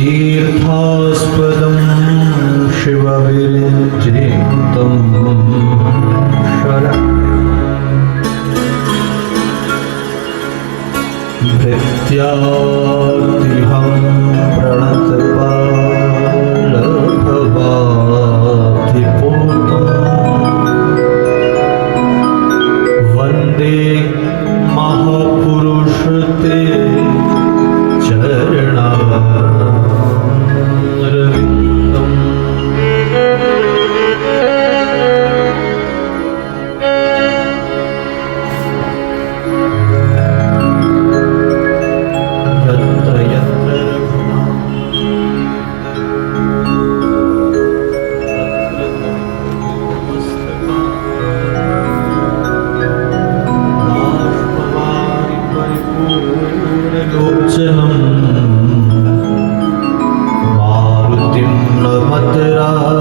तीर्थास्पदं शिवविरचितं शरणं भृत्यातिहं प्रणतपालभवाधिपूतं वन्दे महापुरुष ते चरणारविन्दम्। यत्र यत्र लोचनं मारुतिं नमत राक्षसान्तकम्।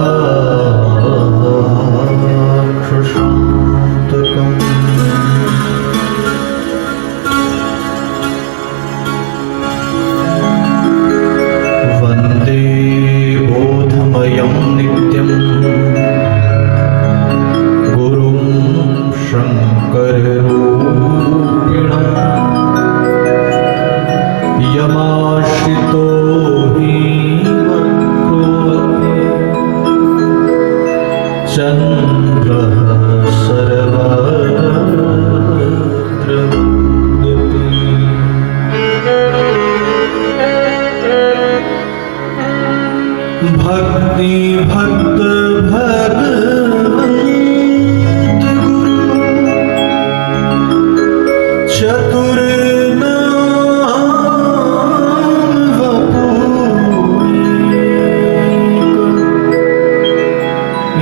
वन्दे बोधमयं नित्यं गुरुं शङ्कररूपिणम् यमाश्रितो हि वक्रोऽपि चन्द्रः सर्वत्र वन्द्यते। भक्ति भक्त भगवन्त गुरु चतुर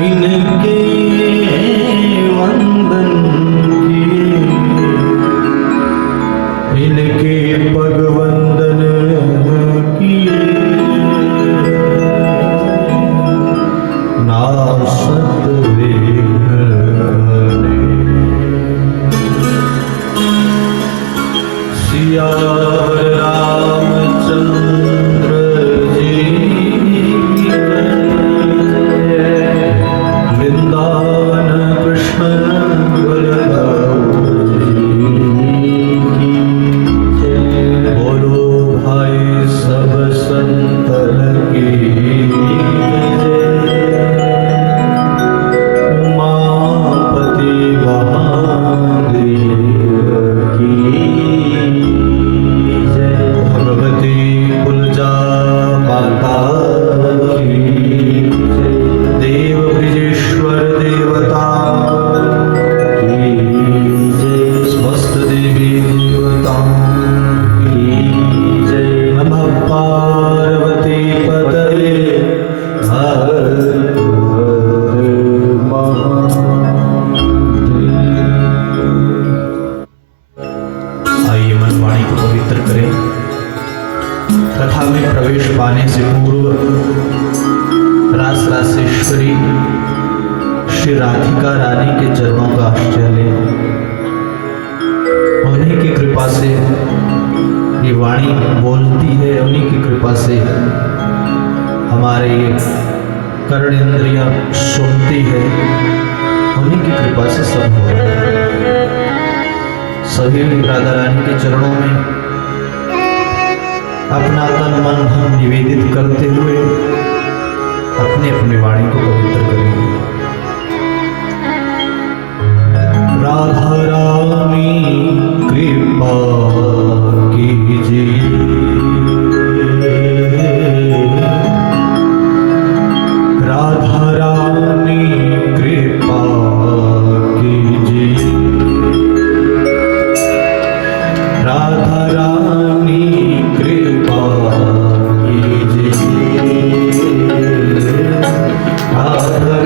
इनके वंदन किए, इनके पग वंदन किए, नासत विघ्ने। सिया रामचंद्र जी वृंदावन कृष्ण बलराम जी की जय। बोलो भाई सब संतन की जय। उमापति महादेव की जय। भगवती कुलजा माता की जय। देव ब्रजेश्वर देवता की जय। समस्त देवी देवताओं की जय। नमः पार्वती पतये हर हर महादेव। आइए मन वाणी को पवित्र करें। कथा में प्रवेश पाने से पूर्व रास रासेश्वरी श्री राधिका रानी के चरणों का आश्रय लें। उन्हीं की कृपा से ये वाणी बोलती है, उन्हीं की कृपा से हमारे ये कर्ण इंद्रियां सुनती है, उन्हीं की कृपा से सब हो रहा है। सभी राधा रानी के चरणों में अपना तन मन धन निवेदित करते हुए अपने अपनी वाणी को पवित्र करेंगे। राधा रानी कृपा कीजिए, राधा रानी कृपा कीजिए, राधा रानी कृपा कीजिए, राधा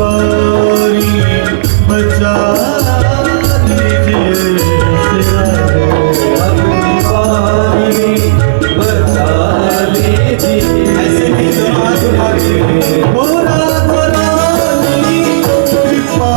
पानी बचा लीजिए अपनी पानी बचा लीजिए ऐसे ही मोरा रानी कृपा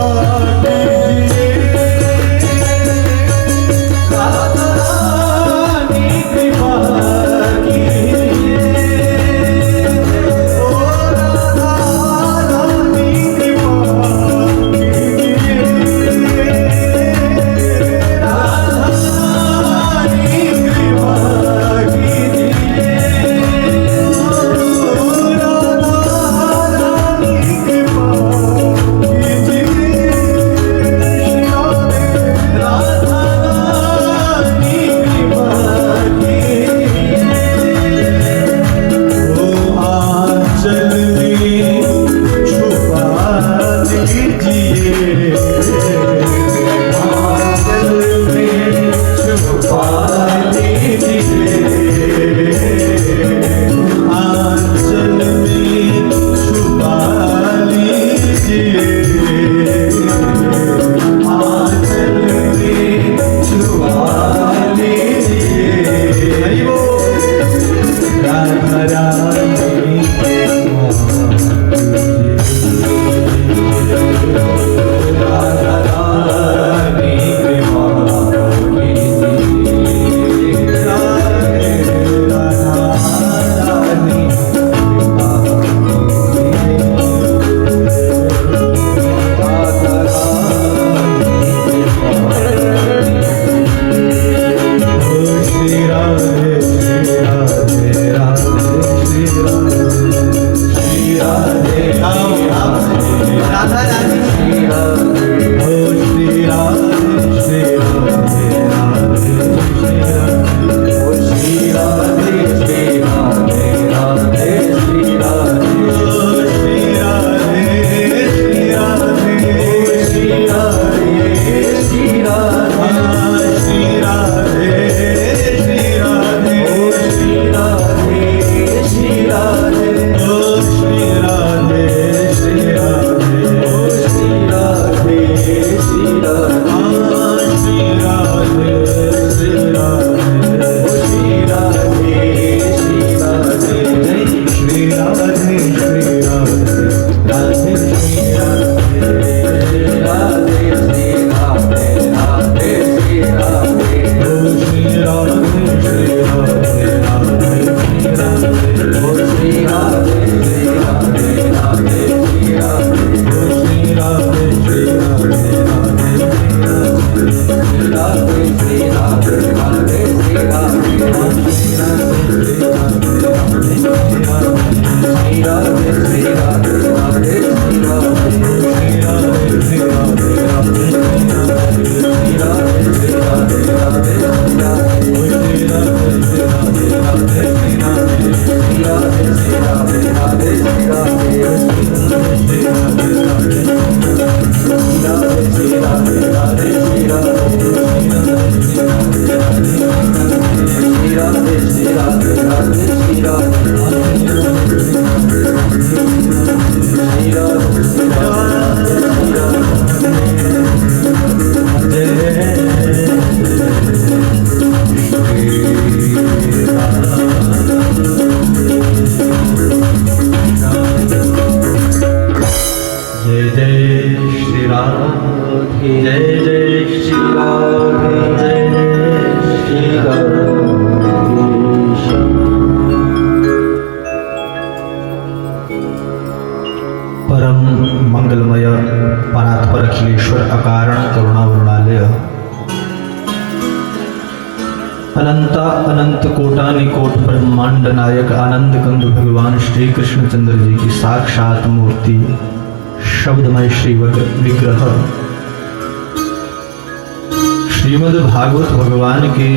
अनंत कोटानि कोट ब्रह्मांड नायक आनंद कंद भगवान श्री कृष्णचंद्र जी की साक्षात मूर्ति शब्दमय श्री विग्रह श्रीमद् भागवत भगवान के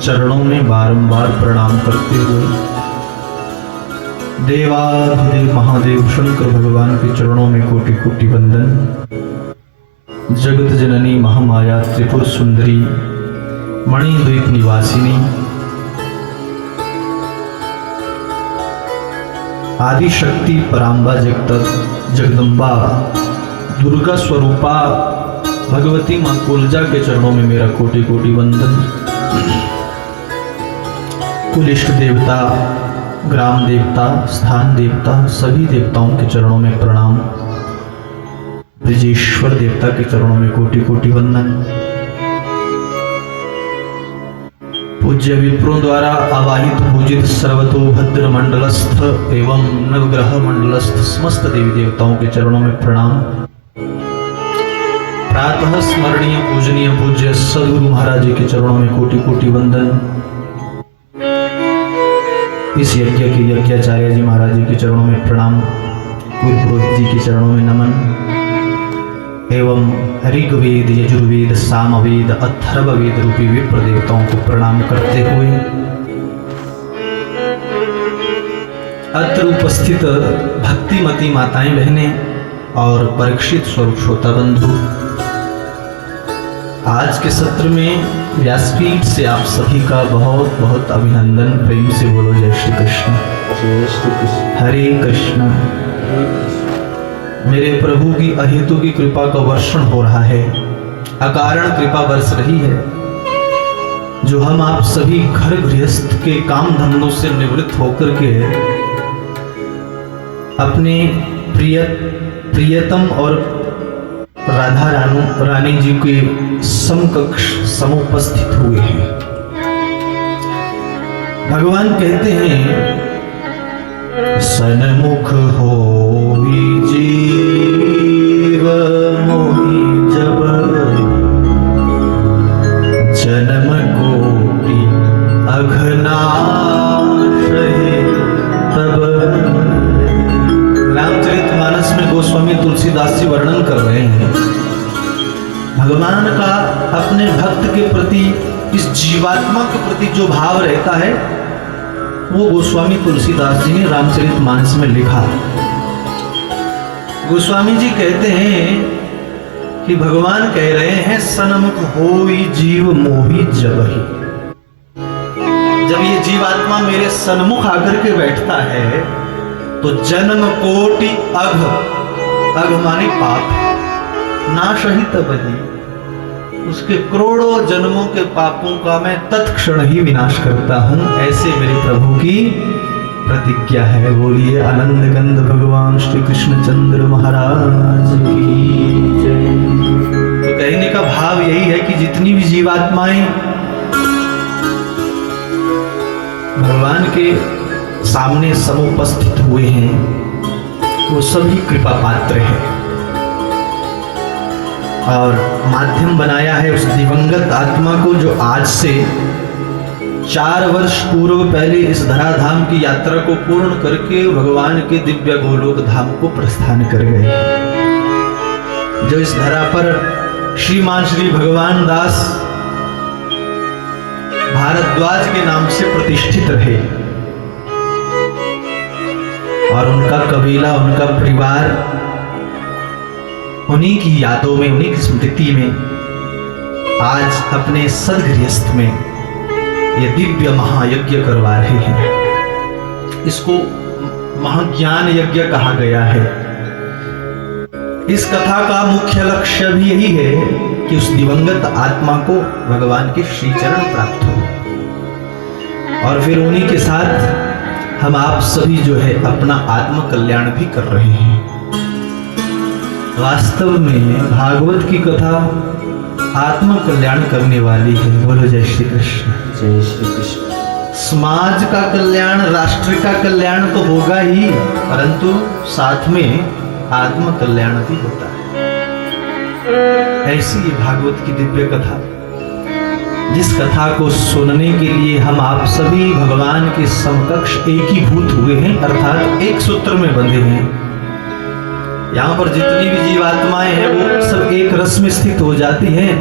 चरणों में बारंबार प्रणाम करते हुए देवाधिदेव महादेव शंकर भगवान के चरणों में कोटि कोटि वंदन। जगत जननी महामाया त्रिपुर सुंदरी मणिद्वीप निवासिनी आदि शक्ति पराम्बा जगदम्बा दुर्गा स्वरूपा भगवती मां कुलजा के चरणों में मेरा कोटि कोटि वंदन। कुल इष्ट देवता, ग्राम देवता, स्थान देवता, सभी देवताओं के चरणों में प्रणाम। ब्रजेश्वर देवता के चरणों में कोटि कोटि वंदन। पूज्य विप्रों द्वारा आवाहित पूजित सर्वतोभद्र मंडलस्थ एवं नवग्रह मंडलस्थ समस्त देवी देवताओं के चरणों में प्रणाम। प्रातः स्मरणीय पूजनीय पूज्य सद्गुरु महाराज जी के चरणों में कोटि कोटि वंदन। इस यज्ञ के यज्ञाचार्य जी महाराज जी के चरणों में प्रणाम। कुल पुरोहित जी के चरणों में नमन एवं ऋग्वेद, यजुर्वेद, सामवेद, अथर्ववेद रूपी विप्र देवताओं को प्रणाम करते हुए अत्र उपस्थित भक्तिमती माताएं बहनें और परीक्षित स्वरूप श्रोता बंधु, आज के सत्र में व्यासपीठ से आप सभी का बहुत बहुत अभिनंदन। प्रेम से बोलो जय श्री कृष्ण। जय श्री कृष्ण। हरे कृष्ण। मेरे प्रभु की अहेतु की कृपा का वर्षण हो रहा है, अकारण कृपा बरस रही है, जो हम आप सभी घर गृहस्थ के काम धंधों से निवृत्त होकर के अपने प्रियतम और राधा रानी जी के समकक्ष समुपस्थित हुए हैं। भगवान कहते हैं, सन्मुख होई जीव मोहि जब, जन्म कोटि अघनाश तब। रामचरितमानस में गोस्वामी तुलसीदास जी वर्णन कर रहे हैं भगवान का अपने भक्त के प्रति, इस जीवात्मा के प्रति जो भाव रहता है वो गोस्वामी तुलसीदास जी ने रामचरितमानस में लिखा। गोस्वामी जी कहते हैं कि भगवान कह रहे हैं, सन्मुख होई जीव मोहि जबहि। जब ये जीवात्मा मेरे सन्मुख आकर के बैठता है तो जन्म कोटि अघ माने पाप, नाशहि तबहि, उसके करोड़ों जन्मों के पापों का मैं तत्क्षण ही विनाश करता हूं। ऐसे मेरे प्रभु की प्रतिज्ञा है। बोलिए आनंद कंद भगवान श्री कृष्ण चंद्र महाराज की जय। तो कहने का भाव यही है कि जितनी भी जीवात्माएं भगवान के सामने समुपस्थित हुए हैं वो सभी कृपा पात्र हैं, और माध्यम बनाया है उस दिवंगत आत्मा को जो आज से 4 वर्ष पूर्व पहले इस धराधाम की यात्रा को पूर्ण करके भगवान के दिव्य गोलोक धाम को प्रस्थान कर गए। जो इस धरा पर श्रीमान श्री भगवान दास भारद्वाज के नाम से प्रतिष्ठित रहे, और उनका कबीला, उनका परिवार उन्हीं की यादों में, उन्हीं की स्मृति में आज अपने सदगृहस्थ में ये दिव्य महायज्ञ करवा रहे हैं। इसको महाज्ञान यज्ञ कहा गया है। इस कथा का मुख्य लक्ष्य भी यही है कि उस दिवंगत आत्मा को भगवान के श्री चरण प्राप्त हो, और फिर उन्हीं के साथ हम आप सभी जो है अपना आत्म कल्याण भी कर रहे हैं। वास्तव में भागवत की कथा आत्म कल्याण करने वाली है। बोलो जय श्री कृष्ण। जय श्री कृष्ण। समाज का कल्याण, राष्ट्र का कल्याण तो होगा ही, परंतु साथ में आत्म कल्याण भी होता है। ऐसी ये भागवत की दिव्य कथा, जिस कथा को सुनने के लिए हम आप सभी भगवान के समकक्ष एकीभूत हुए हैं, अर्थात एक सूत्र में बंधे हैं। यहाँ पर जितनी भी जीवात्माएं हैं वो सब एक रस में स्थित हो जाती हैं,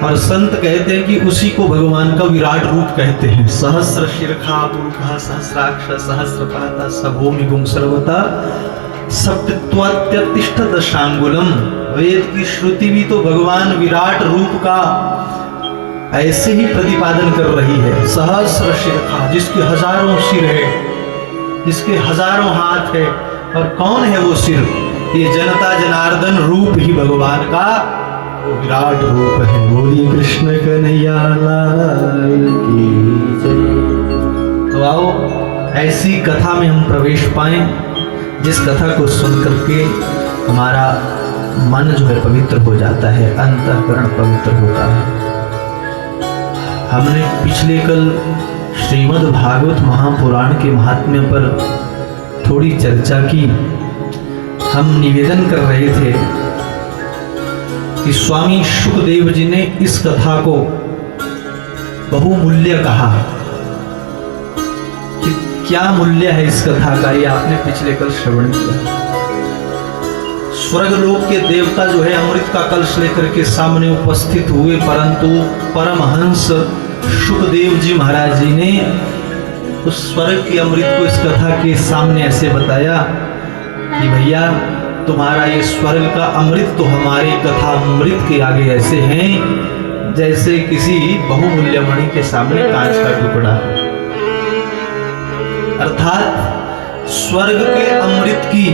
और संत कहते हैं कि उसी को भगवान का विराट रूप कहते हैं। सहस्र शीर्षा पुरुषा सहस्राक्ष सहस्रपाता सभूमि गुं सर्वता सप्तत्वात्यतिष्ठ दशांगुलम। वेद की श्रुति भी तो भगवान विराट रूप का ऐसे ही प्रतिपादन कर रही है। सहस्र शीर्षा, जिसके हजारों सिर है, जिसके हजारों हाथ है, और कौन है वो सिर? ये जनता जनार्दन रूप ही भगवान का विराट रूप है। बोलिए कृष्ण कन्हैया लाल की जय। तो आओ ऐसी कथा में हम प्रवेश पाएं, जिस कथा को सुन करके हमारा मन जो है पवित्र हो जाता है, अंतःकरण पवित्र होता है। हमने पिछले कल श्रीमद् भागवत महापुराण के महात्म्य पर थोड़ी चर्चा की। हम निवेदन कर रहे थे कि स्वामी शुकदेव जी ने इस कथा को बहुमूल्य कहा। कि क्या मूल्य है इस कथा का, ये आपने पिछले कल श्रवण किया। स्वर्गलोक के देवता जो है अमृत का कलश लेकर के सामने उपस्थित हुए, परंतु परमहंस शुकदेव जी महाराज जी ने उस स्वर्ग के अमृत को इस कथा के सामने ऐसे बताया कि भैया तुम्हारा ये स्वर्ग का अमृत तो हमारे कथा अमृत के आगे ऐसे हैं जैसे किसी बहुमूल्य मणि के सामने कांच का टुकड़ा। अर्थात स्वर्ग के अमृत की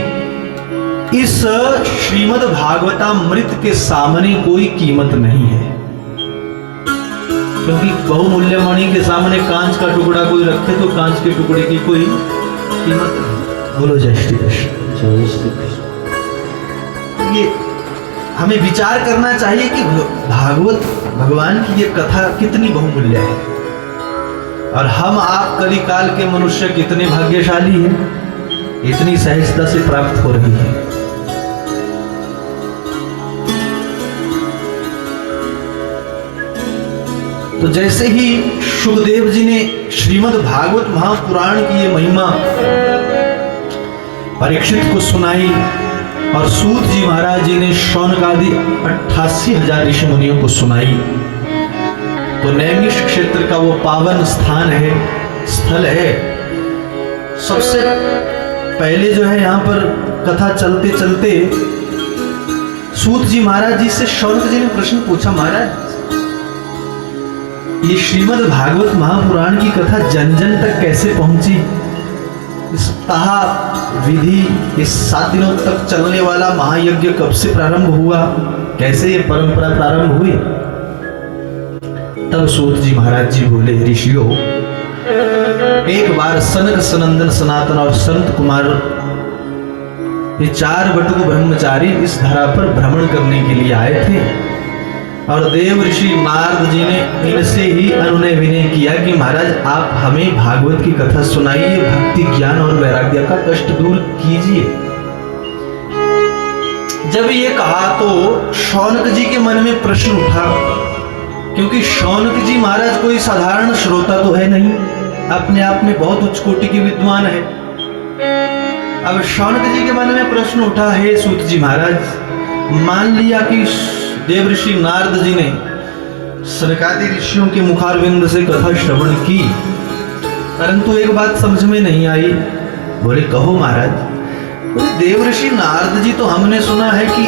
इस श्रीमद् भागवतामृत के सामने कोई कीमत नहीं है, क्योंकि बहुमूल्य मणि के सामने कांच का टुकड़ा कोई रखे तो कांच के टुकड़े की कोई कीमत नहीं। बोलो जय श्री कृष्ण। जय श्री कृष्ण। ये हमें विचार करना चाहिए कि भागवत भगवान की ये कथा कितनी बहुमूल्य है, और हम आप कलिकाल के मनुष्य कितने भाग्यशाली हैं, इतनी सहजता से प्राप्त हो रही है। तो जैसे ही शुकदेव जी ने श्रीमद् भागवत महापुराण की ये महिमा परीक्षित को सुनाई, और सूत जी महाराज जी ने शौनक आदि 88,000 ऋषि मुनियों को सुनाई, तो नैमिष क्षेत्र का वो पावन स्थान है, स्थल है। सबसे पहले जो है यहाँ पर कथा चलते चलते सूत जी महाराज जी से शौनक जी ने प्रश्न पूछा, महाराज ये श्रीमद् भागवत महापुराण की कथा जन जन तक कैसे पहुंची? सप्ताह विधि इस 7 दिनों तक चलने वाला महायज्ञ कब से प्रारंभ हुआ, कैसे ये परंपरा प्रारंभ हुई? तब सूत जी महाराज जी बोले, ऋषियों एक बार सनक सनंदन सनातन और संत कुमार ये 4 बटुक ब्रह्मचारी इस धरा पर भ्रमण करने के लिए आए थे, और देव ऋषि नारद जी ने इनसे ही अनुनय विनय किया कि महाराज आप हमें भागवत की कथा सुनाइए, भक्ति ज्ञान और वैराग्य का कष्ट दूर कीजिए। जब ये कहा तो शौनक जी के मन में प्रश्न उठा, क्योंकि शौनक जी महाराज कोई साधारण श्रोता तो है नहीं, अपने आप में बहुत उच्च कोटि के विद्वान है। अब शौनक जी के मन में प्रश्न उठा, हे सूत जी महाराज मान लिया कि देव ऋषि नारद जी ने सनकादि ऋषियों के मुखारविंद से कथा श्रवण की, परंतु एक बात समझ में नहीं आई। बोले कहो महाराज। बोले देव ऋषि नारद जी तो हमने सुना है कि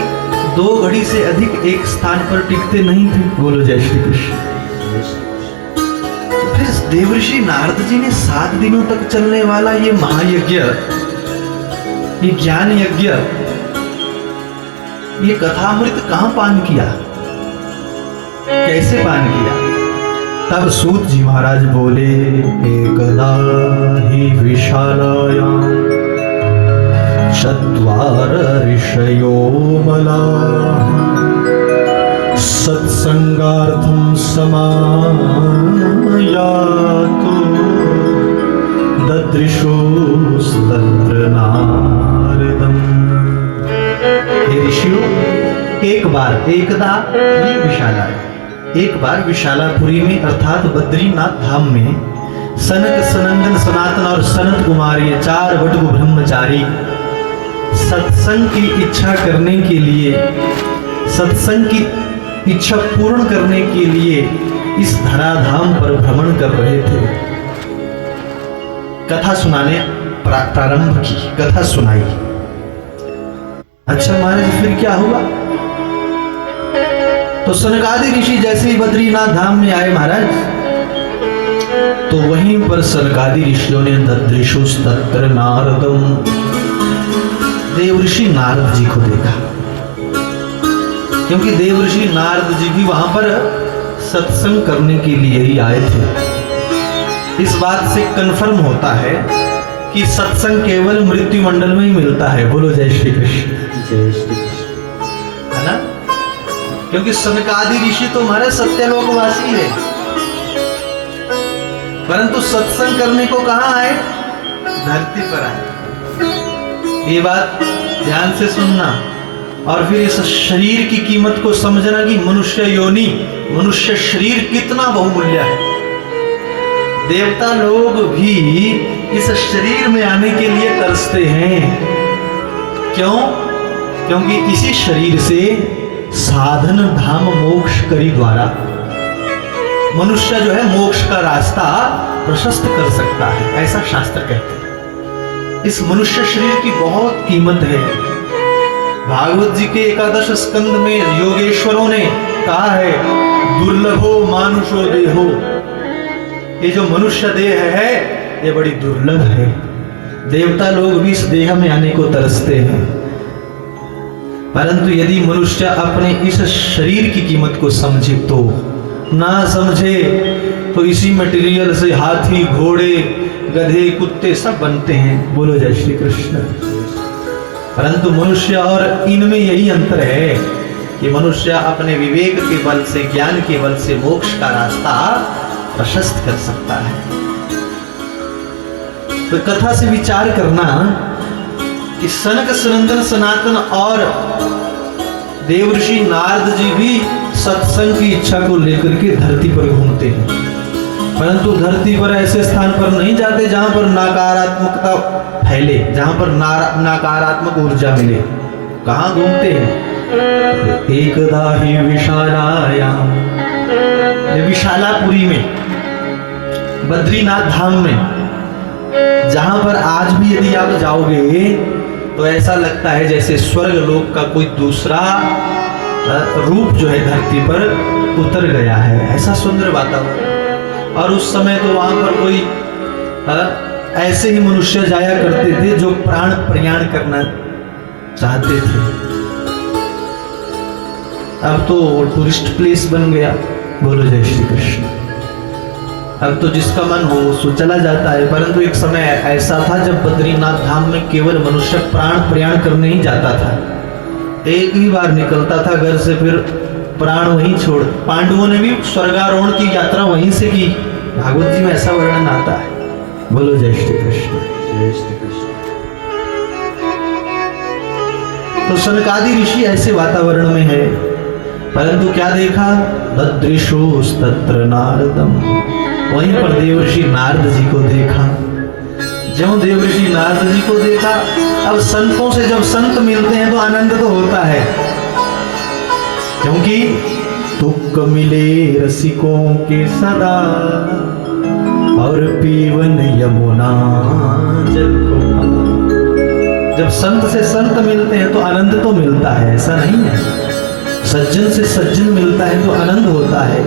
2 घड़ी से अधिक एक स्थान पर टिकते नहीं थे। बोलो जय श्री कृष्ण। तो फिर देव ऋषि नारद जी ने 7 दिनों तक चलने वाला ये महायज्ञ, ये ज्ञान यज्ञ, ये कथामृत कहां पान किया, कैसे पान किया? तब सूत जी महाराज बोले, एकदा ही विशालायां चत्वार ऋषयो मलाः सत्संगार्थं समायातो ददृशोस्तत्र नारदम्। हे ऋषियों एकदा ही विशाला, एक बार विशालापुरी में अर्थात बद्रीनाथ धाम में सनक सनंदन सनातन और सनत कुमार ये 4 बटुक ब्रह्मचारी सत्संग की इच्छा करने के लिए, सत्संग की इच्छा पूर्ण करने के लिए इस धराधाम पर भ्रमण कर रहे थे। कथा सुनाने प्रारंभ की, कथा सुनाई। अच्छा महाराज फिर क्या हुआ? तो सनकादि ऋषि जैसे ही बद्रीनाथ धाम में आए महाराज, तो वहीं पर सनकादि ऋषियों ने ददृशुस्तत्र नारदम, देवऋषि नारद जी को देखा, क्योंकि देवऋषि नारद जी भी वहां पर सत्संग करने के लिए ही आए थे। इस बात से कंफर्म होता है कि सत्संग केवल मृत्यु मंडल में ही मिलता है। बोलो जय श्री कृष्ण। जय श्री कृष्ण। है ना, क्योंकि सनकादि ऋषि तो हमारे सत्यलोकवासी है, परंतु सत्संग करने को कहां आए? धरती पर आए। ये बात ध्यान से सुनना और फिर इस शरीर की कीमत को समझना कि मनुष्य योनि, मनुष्य शरीर कितना बहुमूल्य है। देवता लोग भी इस शरीर में आने के लिए तरसते हैं। क्यों? क्योंकि इसी शरीर से साधन धाम मोक्ष करी द्वारा मनुष्य जो है मोक्ष का रास्ता प्रशस्त कर सकता है, ऐसा शास्त्र कहते हैं। इस मनुष्य शरीर की बहुत कीमत है। भागवत जी के 11 स्कंद में योगेश्वरों ने कहा है, दुर्लभो मानुषो देहो, ये जो मनुष्य देह है ये बड़ी दुर्लभ है। देवता लोग भी इस देह में आने को तरसते हैं, परंतु यदि मनुष्य अपने इस शरीर की कीमत को समझे तो, ना समझे तो इसी मटेरियल से हाथी, घोड़े, गधे, कुत्ते सब बनते हैं। बोलो जय श्री कृष्ण। परंतु मनुष्य और इनमें यही अंतर है कि मनुष्य अपने विवेक के बल से, ज्ञान के बल से मोक्ष का रास्ता प्रशस्त कर सकता है। तो कथा से विचार करना कि सनक, सनंदन, सनातन और देवऋषि नारद जी भी सत्संग की इच्छा को लेकर के धरती पर घूमते हैं, परंतु धरती पर ऐसे स्थान पर नहीं जाते जहां पर नकारात्मकता फैले, जहां पर नकारात्मक ऊर्जा मिले। कहां घूमते हैं? एकदा ही विशालायाम, विशालापुरी में, बद्रीनाथ धाम में, जहां पर आज भी यदि आप जाओगे तो ऐसा लगता है जैसे स्वर्ग लोक का कोई दूसरा रूप जो है धरती पर उतर गया है। ऐसा सुंदर वातावरण। और उस समय तो वहां पर कोई ऐसे ही मनुष्य जाया करते थे जो प्राण प्रयाण करना चाहते थे। अब तो टूरिस्ट प्लेस बन गया। बोलो जय श्री कृष्ण। अब तो जिसका मन हो सो चला जाता है, परंतु एक समय ऐसा था जब बद्रीनाथ धाम में केवल मनुष्य प्राण प्रयाण करने ही जाता था। एक ही बार निकलता था घर से, फिर प्राण वहीं छोड़। पांडवों ने भी स्वर्गारोहण की यात्रा वहीं से की। भागवत जी में ऐसा वर्णन आता है। बोलो जय श्री कृष्ण। जय श्री कृष्ण। तो सनकादि ऋषि ऐसे वातावरण में है, परंतु क्या देखा? ददृशोस्तत्र नारदम, वहीं पर देवऋषि नारद जी को देखा। ज्यों देवऋषि नारद जी को देखा, अब संतों से जब संत मिलते हैं तो आनंद तो होता है, क्योंकि तुक मिले रसिकों के सदा और पीवन यमुना जल को। जब संत से संत मिलते हैं तो आनंद तो मिलता है, ऐसा नहीं है। सज्जन से सज्जन मिलता है तो आनंद होता है,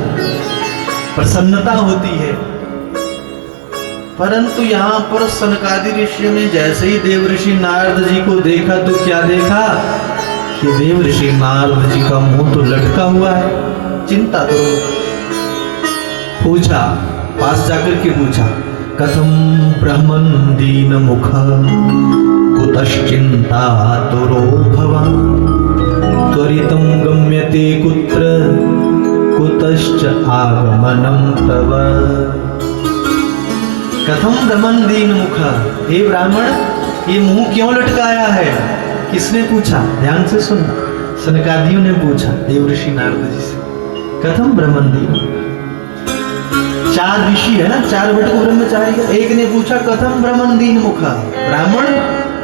प्रसन्नता होती है। परंतु यहाँ पर सनकादि ऋषि ने जैसे ही देवऋषि नारद जी को देखा तो क्या देखा कि देवऋषि नारद जी का मुंह तो लटका हुआ है। चिंता तो पूछा, पास जाकर के पूछा, कथम ब्रह्मन् दीन मुख कुतश्चिंता तुरो भवान् त्वरितं गम्यते कुत्र कुतश्च आगमनं तव। कथम ब्रह्मन् दीन मुख, हे ब्राह्मण ये मुंह क्यों लटकाया है? किसने पूछा? ध्यान से सुनना। सनकादियों ने पूछा देवऋषि नारद जी से, कथम ब्रह्मन् दीन। 4 ऋषि है ना, 4 बटक ब्रह्मचारी। एक ने पूछा कथम ब्रह्मन् दीन मुख, ब्राह्मण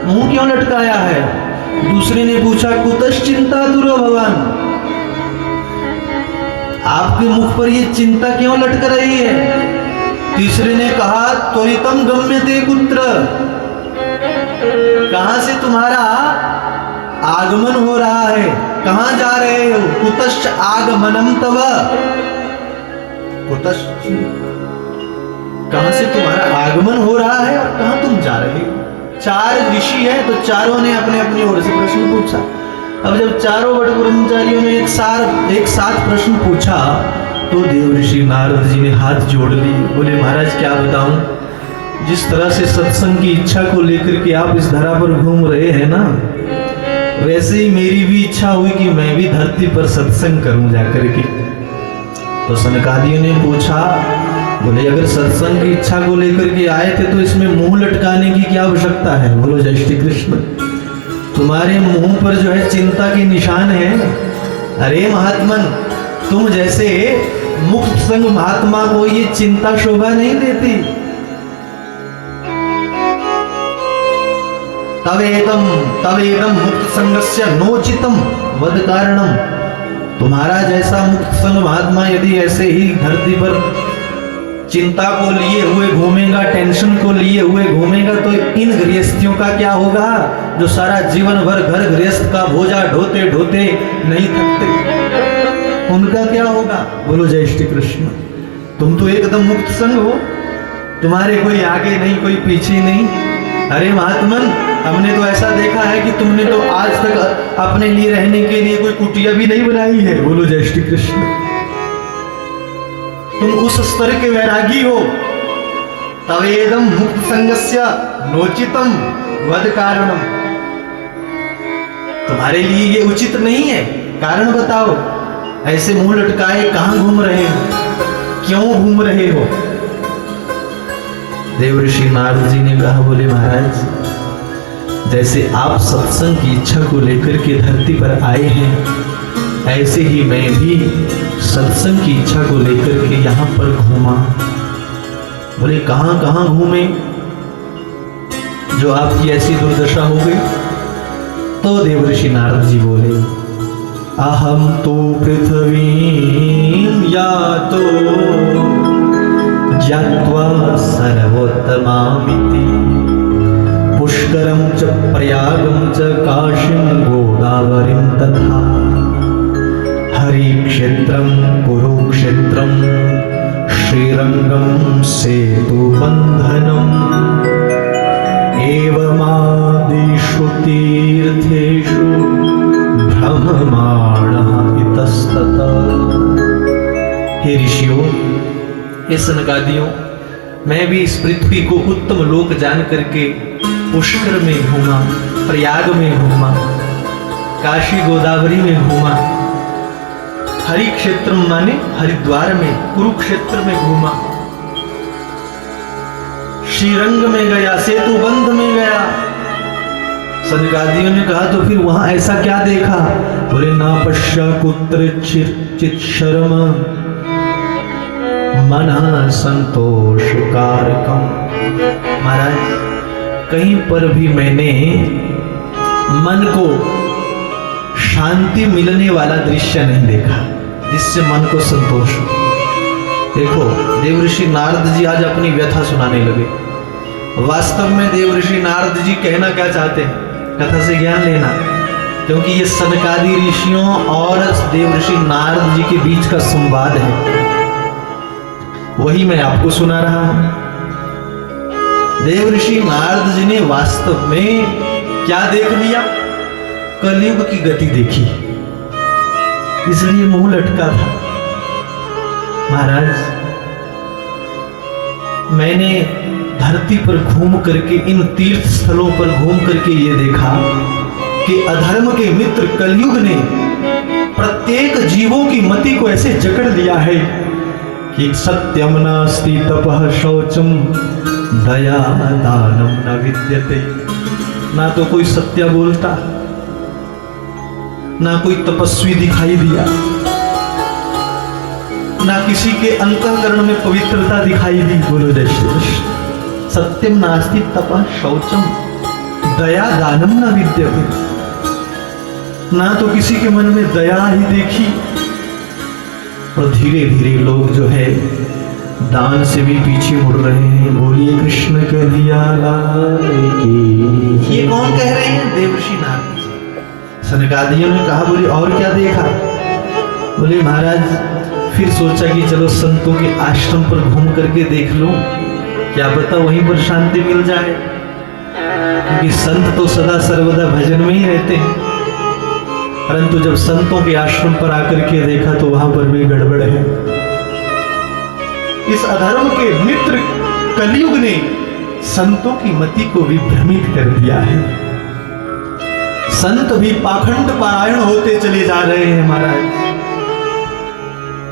मुंह क्यों लटकाया है? दूसरे ने पूछा कुतश्चिंता तुरो भवान, आपके मुख पर ये चिंता क्यों लटक रही है? तीसरे ने कहा त्वरितम गम्यते कुत्र, कहां से तुम्हारा आगमन हो रहा है, कहां जा रहे हो? कुतश्च आगमनम तव, कुतश्च कहां से तुम्हारा आगमन हो रहा है और कहां तुम जा रहे हो? 4 ऋषि हैं तो चारों ने अपने अपनी ओर से प्रश्न पूछा। अब जब चारों बड़े ब्रह्मचारियों ने एक साथ प्रश्न पूछा तो देव ऋषि नारद जी ने हाथ जोड़ लिए, बोले महाराज क्या बताऊं, जिस तरह से सत्संग की इच्छा को लेकर के आप इस धरा पर घूम रहे हैं ना, वैसे ही मेरी भी इच्छा हुई कि मैं भी धरती पर सत्संग करूं जाकर के। तो सनकादियों ने पूछा, बोले अगर सत्संग की इच्छा को लेकर के आए थे तो इसमें मुंह लटकाने की क्या आवश्यकता है। बोलो जय श्री कृष्ण। तुम्हारे मुंह पर जो है चिंता के निशान है। अरे महात्मन, तुम जैसे मुक्त संग महात्मा को ये चिंता शोभा नहीं देती। तवेदम मुक्त संगस्य नोचितम वद कारणम। तुम्हारा जैसा मुक्त संग महात्मा यदि ऐसे ही धरती पर चिंता को लिए हुए घूमेगा, टेंशन को लिए हुए घूमेगा, तो इन गृहस्थियों का क्या होगा जो सारा जीवन भर घर गृहस्थ का बोझा ढोते ढोते नहीं थकते, उनका क्या होगा। बोलो जय श्री कृष्ण। तुम तो एकदम मुक्त संग हो, तुम्हारे कोई आगे नहीं कोई पीछे नहीं। अरे महात्मन, हमने तो ऐसा देखा है कि तुमने तो आज तक अपने लिए रहने के लिए कोई कुटिया भी नहीं बनाई है। बोलो जय श्री कृष्ण। तुम उस स्तर के वैरागी हो। तवेदम मुक्त संगस्य नोचितम वद कारणम। तुम्हारे लिए ये उचित नहीं है, कारण बताओ। ऐसे मुंह लटकाए कहां घूम रहे हो, क्यों घूम रहे हो। देवर्षि नारद जी ने कहा, बोले महाराज जैसे आप सत्संग की इच्छा को लेकर के धरती पर आए हैं, ऐसे ही मैं भी सत्संग की इच्छा को लेकर के यहाँ पर घूमा। बोले कहां कहां घूमे जो आपकी ऐसी दुर्दशा हो गई। तो देवर्षि नारद जी बोले, अहम तो पृथ्वी यातो ज्ञात्वा सर्वोत्तमामिति पुष्करम च प्रयागम च काशीं गोदावरीं तथा हरि क्षेत्रम कुरुक्षेत्रम श्रीरंगम सेतु बंधनम एवमादिषु तीर्थेषु भ्रममाणः इतस्ततः। हे ऋषियों, हे सनकादियों, मैं भी इस पृथ्वी को उत्तम लोक जान करके पुष्कर में घूमा, प्रयाग में घूमा, काशी गोदावरी में घूमा, हरि क्षेत्र माने हरिद्वार में, कुरुक्षेत्र में घूमा, श्रीरंग में गया, सेतु बंध में गया। सनकादियों ने कहा तो फिर वहां ऐसा क्या देखा। बोले ना पश्या कुत्र चित शर्म मना संतोष कारकम। महाराज कहीं पर भी मैंने मन को शांति मिलने वाला दृश्य नहीं देखा जिससे मन को संतोष हो। देखो देवर्षि नारद जी आज अपनी व्यथा सुनाने लगे। वास्तव में देवर्षि नारद जी कहना क्या चाहते हैं, कथा से ज्ञान लेना, क्योंकि ये सनकादि ऋषियों और देवर्षि नारद जी के बीच का संवाद है, वही मैं आपको सुना रहा हूं। देवर्षि नारद जी ने वास्तव में क्या देख लिया, कलयुग की गति देखी, इसलिए मुंह लटका था। महाराज मैंने धरती पर घूम करके, इन तीर्थ स्थलों पर घूम करके ये देखा कि अधर्म के मित्र कलयुग ने प्रत्येक जीवों की मति को ऐसे जकड़ लिया है कि सत्यम नास्ति तपः शौचम दया दानम न विद्यते। ना तो कोई सत्य बोलता, ना कोई तपस्वी दिखाई दिया, ना किसी के अंतःकरण में पवित्रता दिखाई दी। बोलो जय श्री कृष्ण। सत्यम नास्ति तपः शौचम दया दानम न विद्यते। ना तो किसी के मन में दया ही देखी, और धीरे धीरे लोग जो है दान से भी पीछे मुड़ रहे हैं। बोलिए कृष्ण कन्हैया लाल की। ये कौन कह रहे हैं? देवर्षि नारद जी। सनकादियों ने कहा, बोले और क्या देखा? बोले महाराज फिर सोचा कि चलो संतों के आश्रम पर घूम करके देख लो, क्या पता वहीं पर शांति मिल जाए। क्योंकि संत तो सदा सर्वदा भजन में ही रहते हैं, परंतु जब संतों के आश्रम पर आकर के देखा तो वहां पर भी गड़बड़ है। इस अधर्म के मित्र कलयुग ने संतों की मति को भी भ्रमित कर दिया है। संत भी पाखंड पारायण होते चले जा रहे हैं महाराज।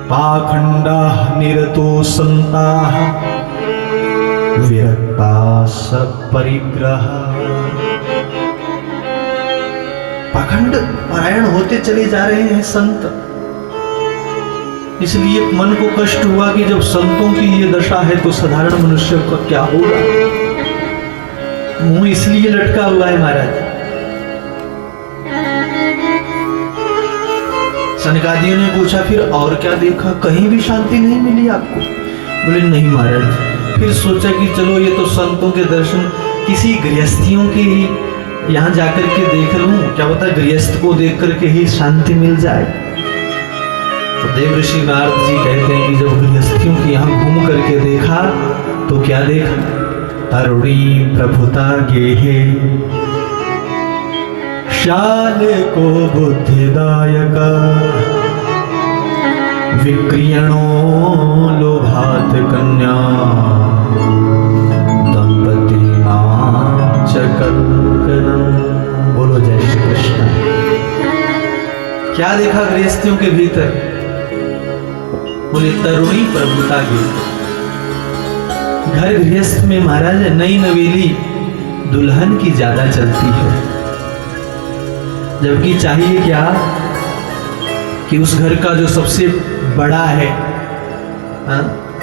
पाखंडा निरतो संता विरक्ता परिग्रह। पाखंड पारायण होते चले जा रहे हैं संत। इसलिए मन को कष्ट हुआ कि जब संतों की ये दशा है तो साधारण मनुष्य का क्या होगा। मुंह इसलिए लटका हुआ है महाराज। सनकादियों ने पूछा फिर और क्या देखा, कहीं भी शांति नहीं मिली आपको? बोले नहीं महाराज। फिर सोचा कि चलो ये तो संतों के दर्शन किसी गृहस्थियों के यहाँ जाकर के देख लूं, क्या पता गृहस्थ को देख करके ही शांति मिल जाए। तो देव ऋषि नारद जी कहते हैं कि जब गृहस्थियों के यहाँ घूम करके देखा तो क्या देखा? तरुणी प्रभुता गेहे शाल को बुद्धिदायक विक्रियणो लोभात कन्या दंपति बोलो जय श्री कृष्ण। क्या देखा गृहस्थियों के भीतर? बोले तरुणी प्रभुता गेहे। घर गृहस्थ में महाराज नई नवेली दुल्हन की ज्यादा चलती है, जबकि चाहिए क्या कि उस घर का जो सबसे बड़ा है,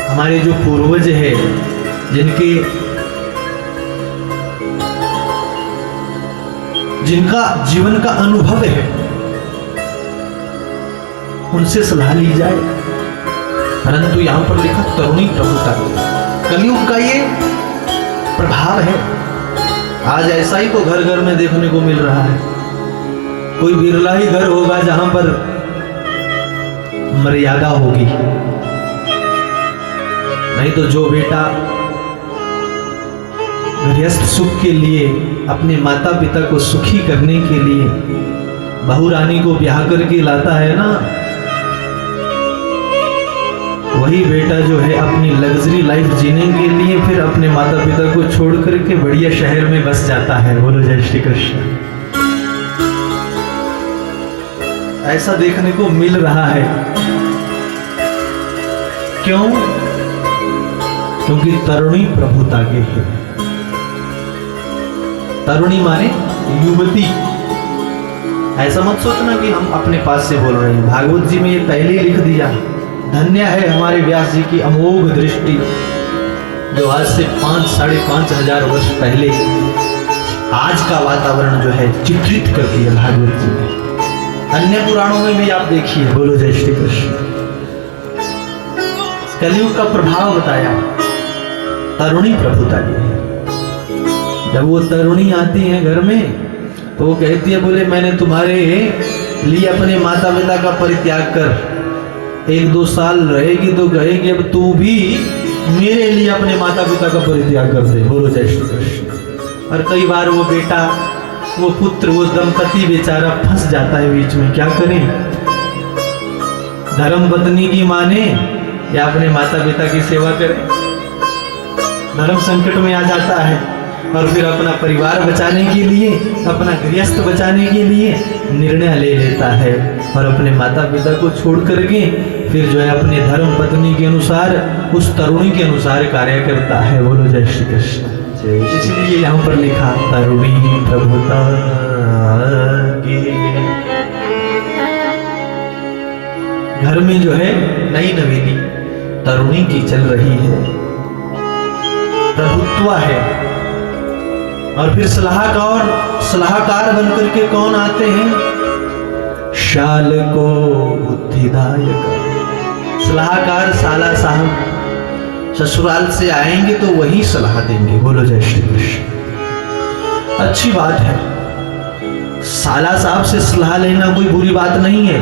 हमारे जो पूर्वज है जिनका जीवन का अनुभव है, उनसे सलाह ली जाए। परंतु यहां पर लिखा तरुणी प्रभुता। कलयुग का ये प्रभाव है। आज ऐसा ही तो घर घर में देखने को मिल रहा है। कोई बिरला ही घर होगा जहां पर मर्यादा होगी, नहीं तो जो बेटा गृहस्थ सुख के लिए अपने माता पिता को सुखी करने के लिए बहू रानी को ब्याह करके लाता है ना, वही बेटा जो है अपनी लग्जरी लाइफ जीने के लिए फिर अपने माता पिता को छोड़ करके बढ़िया शहर में बस जाता है। बोलो जय श्री कृष्ण। ऐसा देखने को मिल रहा है। क्यों? क्योंकि तरुणी प्रभुता के है। तरुणी माने युवती। ऐसा मत सोचना कि हम अपने पास से बोल रहे हैं। भागवत जी में ये पहले ही लिख दिया। धन्य है हमारे व्यास जी की अमोघ दृष्टि, जो आज से 5-5.5 हजार वर्ष पहले आज का वातावरण जो है चित्रित कर दिया भागवत जी ने। अन्य पुराणों में भी आप देखिए। बोलो जय श्री कृष्ण। कलयुग का प्रभाव बताया। तरुणी प्रभुता की। जब वो तरुणी आती है घर में तो वो कहती है, बोले मैंने तुम्हारे लिए अपने माता पिता का परित्याग कर 1-2 साल रहेगी तो कहेगी अब तू भी मेरे लिए अपने माता पिता का परित्याग कर दे। बोलो जय श्री कृष्ण। और कई बार वो बेटा, वो पुत्र, वो दंपति बेचारा फंस जाता है बीच में। क्या करें? धर्म पत्नी की माने या अपने माता पिता की सेवा करें? धर्म संकट में आ जाता है और फिर अपना परिवार बचाने के लिए, अपना गृहस्थ बचाने के लिए निर्णय ले लेता है और अपने माता पिता को छोड़ करके फिर जो है अपने धर्म पत्नी के अनुसार, उस तरुणी के अनुसार कार्य करता है। बोलो जय श्री कृष्ण। इसलिए यहाँ पर लिखा तरुणी प्रभुता की। घर में जो है नई नवेली तरुणी की चल रही है, प्रभुत्व है। और फिर सलाहकार बनकर के कौन आते हैं? शाल को बुद्धिदायक। सलाहकार साला साहब ससुराल से आएंगे तो वही सलाह देंगे। बोलो जय श्री कृष्ण। अच्छी बात है, साला साहब से सलाह लेना कोई बुरी बात नहीं है,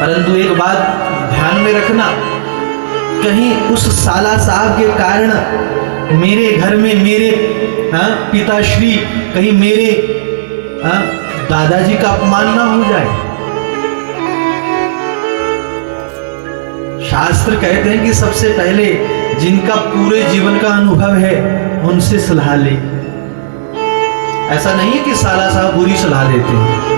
परंतु एक बात ध्यान में रखना, कहीं उस साला साहब के कारण मेरे घर में मेरे पिताश्री, कहीं मेरे दादाजी का अपमान ना हो जाए। शास्त्र कहते हैं कि सबसे पहले जिनका पूरे जीवन का अनुभव है उनसे सलाह ले। ऐसा नहीं है कि साला साहब बुरी सलाह देते हैं।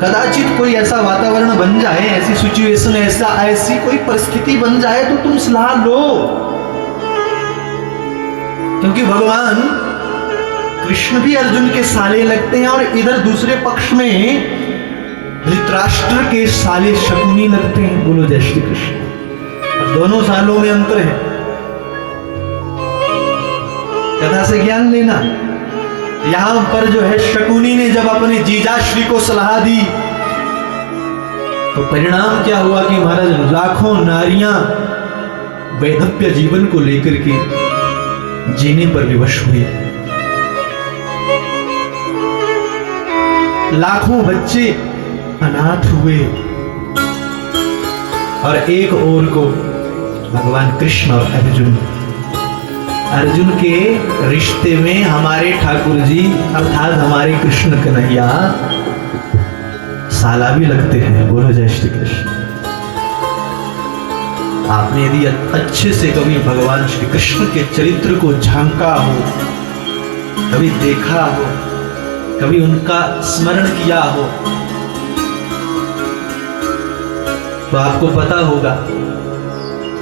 कदाचित कोई ऐसा वातावरण बन जाए, ऐसी सिचुएशन, ऐसी कोई परिस्थिति बन जाए तो तुम सलाह लो, क्योंकि भगवान कृष्ण भी अर्जुन के साले लगते हैं और इधर दूसरे पक्ष में धृतराष्ट्र के साले शकुनी लगते हैं। बोलो जय श्री कृष्ण। और दोनों सालों में अंतर है। कथा से ज्ञान लेना। यहां पर जो है शकुनी ने जब अपने जीजाश्री को सलाह दी तो परिणाम क्या हुआ कि महाराज लाखों नारियां वैधव्य जीवन को लेकर के जीने पर विवश हुई। लाखों बच्चे अनाथ हुए और एक ओर को भगवान कृष्ण और अर्जुन के रिश्ते में हमारे ठाकुर जी अर्थात हमारे कृष्ण कन्हैया साला भी लगते हैं। बोलो जय श्री कृष्ण। आपने यदि अच्छे से कभी भगवान श्री कृष्ण के चरित्र को झांका हो, कभी देखा हो, कभी उनका स्मरण किया हो, तो आपको पता होगा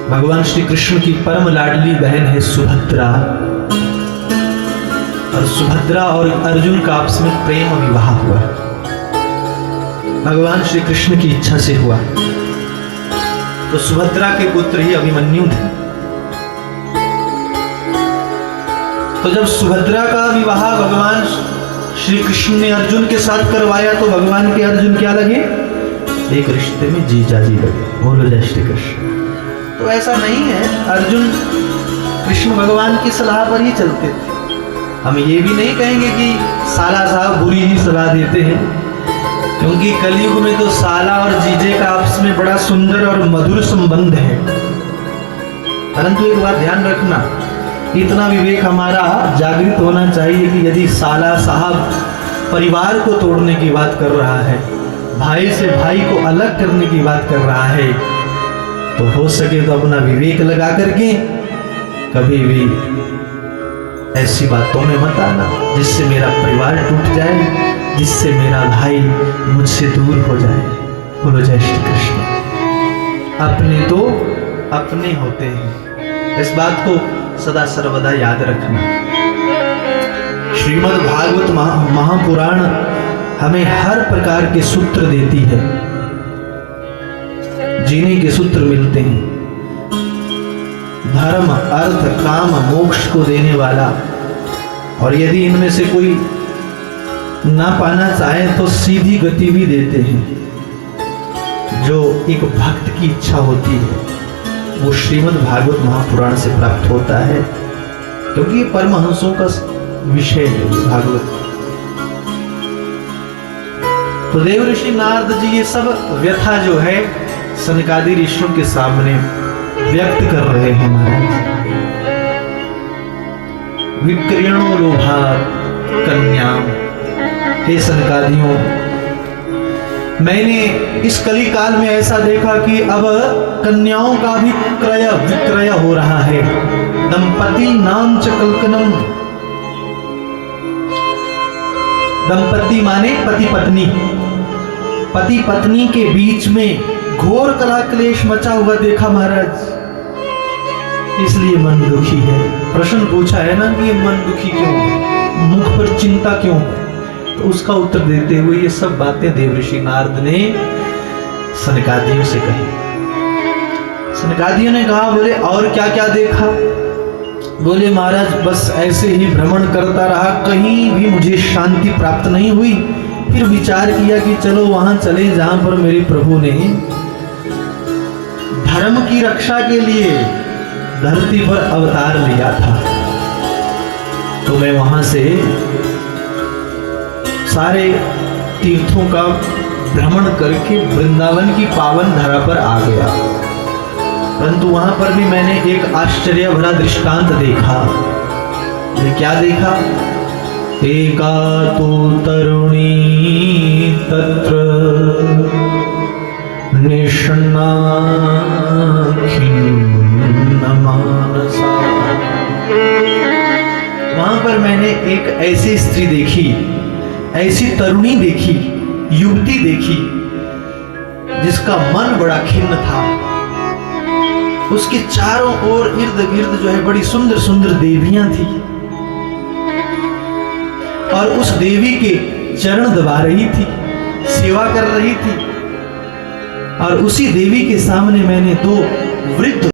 भगवान श्री कृष्ण की परम लाडली बहन है सुभद्रा, और सुभद्रा और अर्जुन का आपस में प्रेम विवाह हुआ। भगवान श्री कृष्ण की इच्छा से हुआ। तो सुभद्रा के पुत्र ही अभिमन्यु थे। तो जब सुभद्रा का विवाह भगवान श्री कृष्ण ने अर्जुन के साथ करवाया तो भगवान के अर्जुन क्या लगे? एक रिश्ते में जीजाजी लगे। बोलो जय श्री कृष्ण। तो ऐसा नहीं है, अर्जुन कृष्ण भगवान की सलाह पर ही चलते थे। हम ये भी नहीं कहेंगे कि साला साहब बुरी ही सलाह देते हैं, क्योंकि कलयुग में तो साला और जीजे का आपस में बड़ा सुंदर और मधुर संबंध है। परंतु एक बात ध्यान रखना, इतना विवेक हमारा जागृत होना चाहिए कि यदि साला साहब परिवार को तोड़ने की बात कर रहा है, भाई से भाई को अलग करने की बात कर रहा है, तो हो सके तो अपना विवेक लगा करके कभी भी ऐसी बातों में मत आना जिससे मेरा परिवार टूट जाए, जिससे मेरा भाई मुझसे दूर हो जाए। बोलो जय श्री कृष्ण। अपने तो अपने होते हैं, इस बात को सदा सर्वदा याद रखना। श्रीमद् भागवत महापुराण हमें हर प्रकार के सूत्र देती है, जीने के सूत्र मिलते हैं। धर्म, अर्थ, काम, मोक्ष को देने वाला, और यदि इनमें से कोई ना पाना चाहे तो सीधी गति भी देते हैं। जो एक भक्त की इच्छा होती है वो श्रीमद् भागवत महापुराण से प्राप्त होता है, क्योंकि ये परमहंसों का विषय है भागवत। तो देव ऋषि नारद जी ये सब व्यथा जो है सनकादि ऋषियों के सामने व्यक्त कर रहे हैं। महाराज विक्रीर्णो लोभात कन्याम, हे सनकादियों, मैंने इस कली काल में ऐसा देखा कि अब कन्याओं का भी क्रय विक्रय हो रहा है। दंपति नाम च कल्कनम, दंपति माने पति पत्नी, पति पत्नी के बीच में घोर कलह क्लेश मचा हुआ देखा महाराज, इसलिए मन दुखी है। प्रश्न पूछा है ना कि मन दुखी क्यों है, मुख पर चिंता क्यों है, तो उसका उत्तर देते हुए ये सब बातें देवऋषि नारद ने सनकादियों से कही। सनकादियों ने कहा, बोले और क्या क्या देखा? बोले महाराज बस ऐसे ही भ्रमण करता रहा, कहीं भी मुझे शांति प्राप्त नहीं हुई। फिर विचार किया कि चलो वहां चले जहां पर मेरे प्रभु ने धर्म की रक्षा के लिए धरती पर अवतार लिया था। तो मैं वहां से सारे तीर्थों का भ्रमण करके वृंदावन की पावन धरा पर आ गया। परंतु वहां पर भी मैंने एक आश्चर्य भरा दृष्टांत देखा। ये क्या देखा? एका तु तरुणी तत्र निष्णाखिन्नमानसा। वहां पर मैंने एक ऐसी स्त्री देखी, ऐसी तरुणी देखी, युवती देखी, जिसका मन बड़ा खिन्न था। उसके चारों ओर इर्द गिर्द जो है बड़ी सुंदर सुंदर देवियां थी और उस देवी के चरण दबा रही थी, सेवा कर रही थी। और उसी देवी के सामने मैंने दो वृद्ध